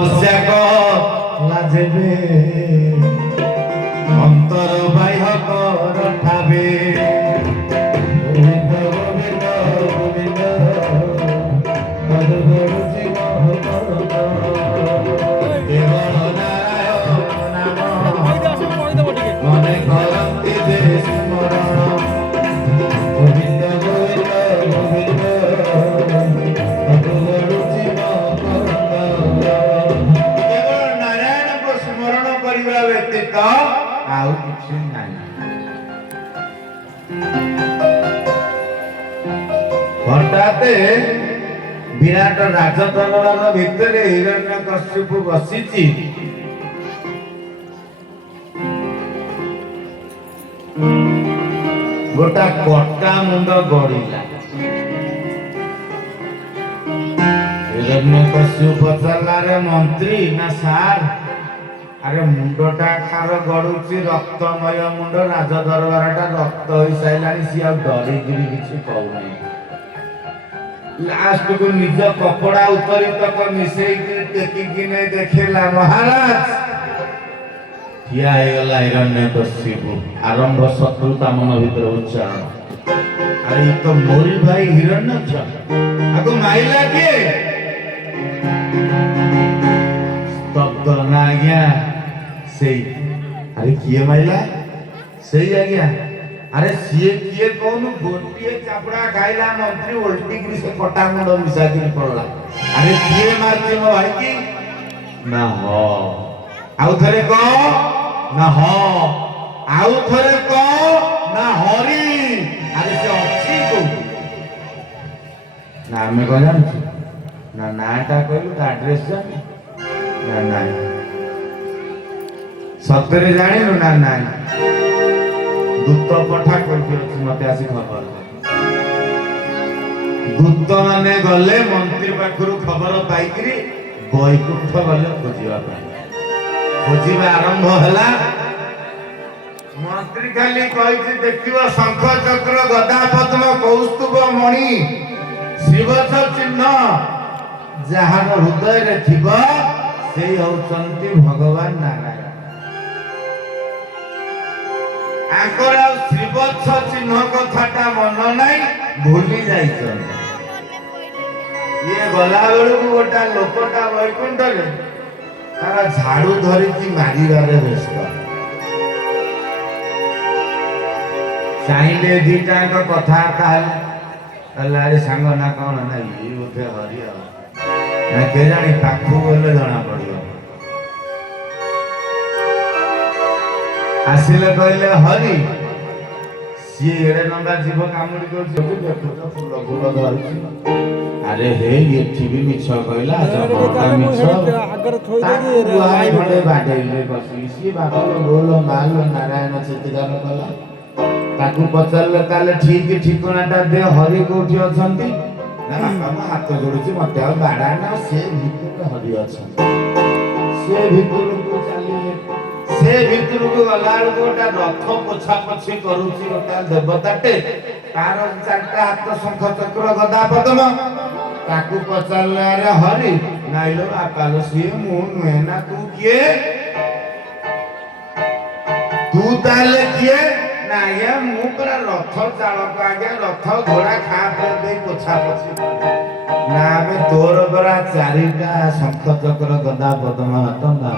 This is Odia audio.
পোশাক লাজবে অন্তর বাহ্য রঠাবে গোবিন্দ গোবিন্দ গোবিন্দ সদগুরু জীব কেবল নারায়ণ নাম মনে করন্তি যে স্মরণ গোবিন্দ গোবিন্দ গোবিন্দ সদগুরু জীব কেবল নারায়ণଙ୍କୁ ସ୍ମରଣ କରିବା ବ୍ୟତୀତ ଆଉ କିଛି ନାହିଁ। ହଠାତ୍ ବିରାଟ ରାଜଦରବାର ଭିତରେ ହିରଣ୍ୟକଶ୍ୟପ ବସିଛି। ଗୋଟା କଟା ମୁଣ୍ଡ ଗଡ଼ିଲା। ହିରଣ୍ୟକଶ୍ୟପ ପଚାରିଲା, ରେ ମନ୍ତ୍ରୀ ନା ସାର୍? ଆରେ ମୁଣ୍ଡଟା ଖାର ଗଡୁଛି, ରକ୍ତମୟ ମୁଣ୍ଡ, ରାଜ ଦରବାରଟା ରକ୍ତ ହୋଇସାରିଲାଣି। ସିଏ ଆଉ ଡରିକିରି କିଛି କହୁନାହିଁ। ଲାଷ୍ଟକୁ ନିଜ କପଡା ଉତ୍ତରିତକ ମିଶେଇକି ଟେକିକି ନେଇ ଦେଖିଲା, ମହାରାଜ ଠିଆ ହେଇଗଲା ହିରଣ୍ୟକଶ୍ୟପ। ଆରମ୍ଭ ଶତ୍ରୁତା ମନ ଭିତରେ ଉଚ୍ଚାରଣ, ଆରେ ଏ ତ ମୋରି ଭାଇ ହିରଣ୍ୟକ୍ଷ, ଆକୁ ମାଇଲା କିଏ? ସ୍ତବ୍ଧ ନା ଆଜ୍ଞା ସେଇ। ଆରେ କିଏ ମାଇଲା? ସେଇ ଆଜ୍ଞା। ଆରେ ସିଏ କିଏ କହୁନୁ? ଗୋଟିଏ ଚାପୁଡା ଖାଇଲା ମନ୍ତ୍ରୀ, ଓଲଟିକିରି ସେ କଟା ମୁଣ୍ଡ ମିଶାକିରି ପଡିଲା। ଆରେ କିଏ ମାରିଛି ମୋ ଭାଇକି? ନା ହ। ଆଉ ଥରେ କହ। ନା ହ। ଆଉ ଥରେ କହ। ନା ହରି। ଆରେ ସେ ଅଛି କୋଉଠି? ନା ଆମେ କଣ ଜାଣିଛୁ? ନା ନାଟା କହିଲୁ, ତା ଆଡ୍ରେସ ଜାଣିଛୁ? ନା ନାଇଁ। ସତରେ ଜାଣିନୁ? ନା ନାଇଁ। ଦୂତ ପଠା କୋଉଠି ଅଛି ମତେ ଆସି ଖବର ଦେ। ଦୂତ ମାନେ ଗଲେ ମନ୍ତ୍ରୀ ପାଖରୁ ଖବର ପାଇକିରି ବୈକୁଣ୍ଠ ଗଲେ ଖୋଜିବା ପାଇଁ। ଖୋଜିବା ଆରମ୍ଭ ହେଲା। ମନ୍ତ୍ରୀ ଖାଲି କହିଛି, ଦେଖିବ ଶଙ୍ଖ ଚକ୍ର ଗଦା ପଦ୍ମ କୌସ୍ତୁଭ ମଣି ଶ୍ରୀବତ୍ସ ଚିହ୍ନ ଯାହାର ହୃଦୟରେ ଥିବ ସେଇ ହଉଛନ୍ତି ଭଗବାନ ନାରାୟଣ। ଆଙ୍କର ଆଉ ଶ୍ରୀବତ୍ସ ଚିହ୍ନ କଥାଟା ମନ ନାହିଁ, ଭୁଲି ଯାଇଛନ୍ତି। ଇଏ ଗଲା ବେଳକୁ ଗୋଟା ଲୋକଟା ବୈକୁଣ୍ଠରେ ତାର ଝାଡୁ ଧରିକି ମାରିବାରେ ବ୍ୟସ୍ତ। ଚାହିଁଲେ ଦିଟାଙ୍କ କଥାବାର୍ତ୍ତା ହେଲେ, ଆରେ ସାଙ୍ଗ ନା କଣ? ନା ଇଏ ବୋଧେ ହରି ଆଉ। ନା କେଜାଣି, ପାଖକୁ ଗଲେ ଜଣା ପଡିବ। ଆସିଲେ କହିଲେ, ହରି। ସିଏ ଏଡେ ଲମ୍ବା ଜୀବ କାମୁଡି ଦଉଛି, ଦେଖୁଛ ଫୁଲ ଫୁଲ ଧରୁଛି। ଆରେ ହେ, ଏଠି ବି ମିଛ କହିଲା, ମିଛ ବାଡେଇଲେ ବସିକି। ସିଏ ବାପଲ ବୋଲ ମାଲ ନାରାୟଣ ଚିତ୍କାର କଲା। ତାକୁ ପଚାରିଲେ, ତାହେଲେ ଠିକ ଠିକଣାଟା ଦେ, ହରି କୋଉଠି ଅଛନ୍ତି? ନା ବାପା ମୁଁ ହାତ ଯୋଡୁଛି, ମତେ ଆଉ ବାଡା ନା। ସେ ଭିତରେ ହରି ଅଛନ୍ତି। ସେ ଭିତରକୁ ଚାଲିଲେ। ସେ ଭିତରକୁ ଗଲା ବେଳକୁ ଗୋଟେ ରଥ ପୋଛା ପୋଛି କରୁଛି ଗୋଟେ ଦେବତାଟେ। ତାର ଚାରିଟା ହାତ, ଶଙ୍ଖ ଚକ୍ର ଗଦା ପଦ୍ମ। ତାକୁ ପଚାରିଲେ, ଆରେ ହରି? ନାଇଲୋ ବାପାଲୋ, ସିଏ ମୁଁ ନୁହେଁ। ନା ତୁ କିଏ? ତୁ ତାହେଲେ କିଏ? ନା ଆଜ୍ଞା ମୁଁ ପୁରା ରଥ ଚାଳକ ଆଜ୍ଞା, ରଥ ଘୋଡା ଖା ପିଆ ଦେଇ ପୋଛା ପୋଛି। ନା ଆମେ ତୋର ପରା ଚାରିଟା ଶଙ୍ଖ ଚକ୍ର ଗଦା ପଦ୍ମ ହାତ ନା।